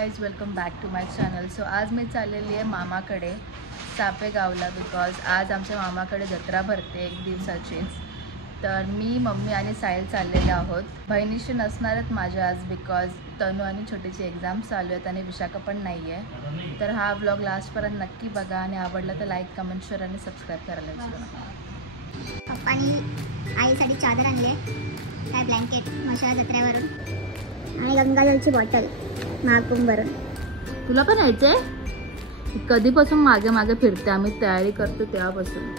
Guys, welcome back to my channel. So आज मी चाललेली आहे मामाकडे सापेगावला, बिकॉज आज आमच्या मामाकडे जत्रा भरते 1 दिवसाचीच. तर मी, मम्मी आणि साहिल चाललेले आहोत. बहिणीशी नसणार आहेत माझ्या आज, बिकॉज तनू आणि छोटीची एक्झाम चालू आहेत आणि विशाखा पण नाही आहे. तर हा व्लॉग लास्टपर्यंत नक्की बघा आणि आवडला तर लाईक, कमेंट, शेअर आणि सबस्क्राईब करायला विसरू नका. पप्पानी आईसाठी चादर आणली आहे, काय ब्लँकेट मशाला जत्र्यावरून, आणि गंगाजलची बॉटल महाकुंभवरून. तुला पण यायचंय? कधीपासून मागे मागे फिरते, आम्ही तयारी करतो तेव्हापासून.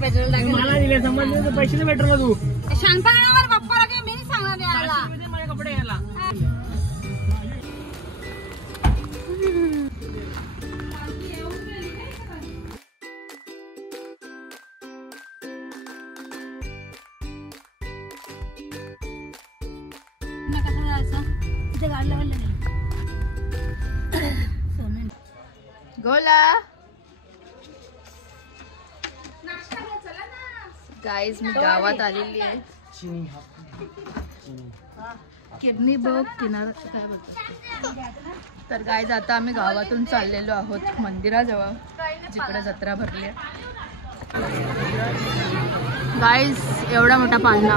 पेट्रोल मला दिले समजले पैसे पेट्रोल तू शांतपणावर पप्पाला काय मी सांगणार यायला माझे कपडे घ्यायला. कसं जायचं तिथे गाडी लावलं नाही. गोला गाईज, मी गावात आलेली आहे. किडनी बघ किनार काय बघ. तर गाईज, आता आम्ही गावातून चाललेलो आहोत मंदिराजवळ, जिकडे जत्रा भरली आहे. गाईज, एवढा मोठा पाळणा.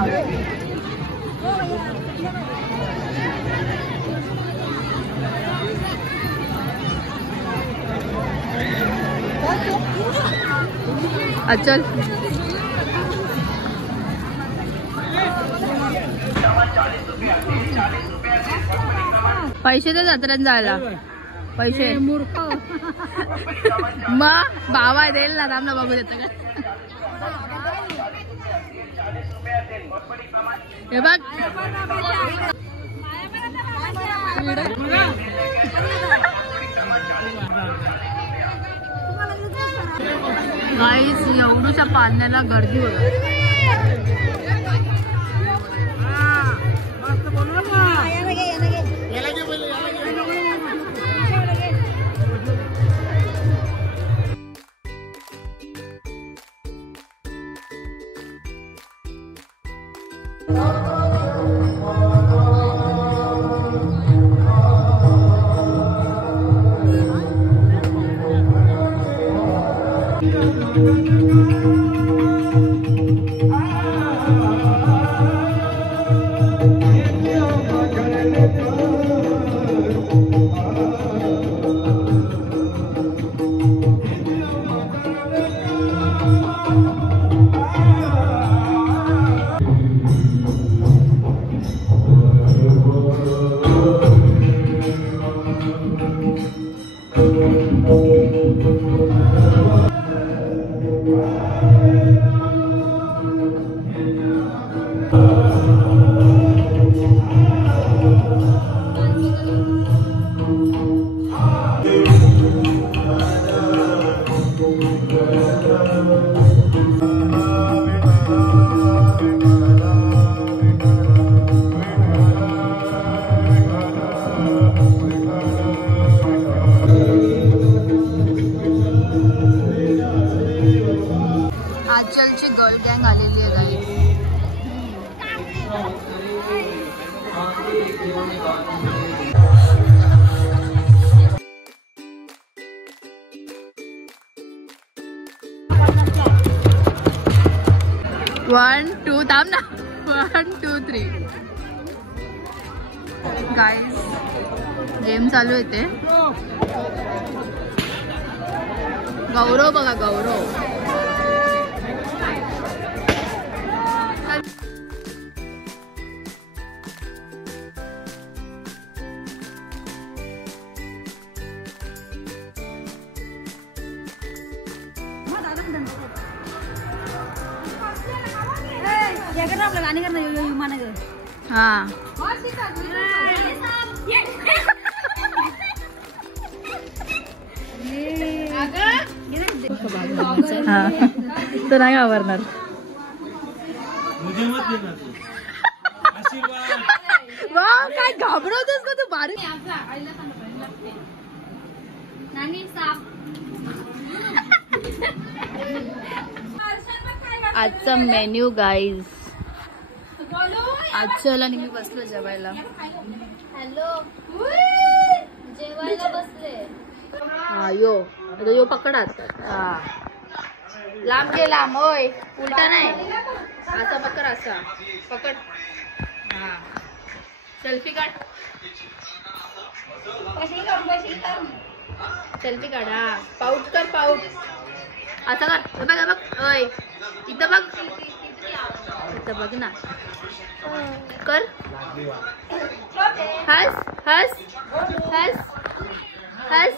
अचल पैसे तर जत्रेत जायला पैसे मूर्ख मग बाबा देईल ना, थांब ना बघू देतं का. हे बघ गाईस, एवढूच्या पाळण्याला गर्दी होती. आजलची गर्ल गँग आलेली आहे गाई. 1 2 थांब ना. 1 2 3 गाईज, गेम चालू येते. गौरव बघा, गौरव गाणी कर. हाँ हा तो नाही आवरणार. वा काय घाबरवतोस का तू बारीक. आजचा मेन्यू गाईज. आज चला आणि मी बसलो जेवायला. जेवायला बसले. हा यो आता यो पकडात. हा लांब गे लांब. होय उलटा नाही असा पकड असा पकड. हा सेल्फी काढ. सेल्फी काढ. हा पाऊट कर पाऊट असं कर. हे बघ हे बघ. ओय इथं बघ इथं बघ ना. कर. हस हस हस हस.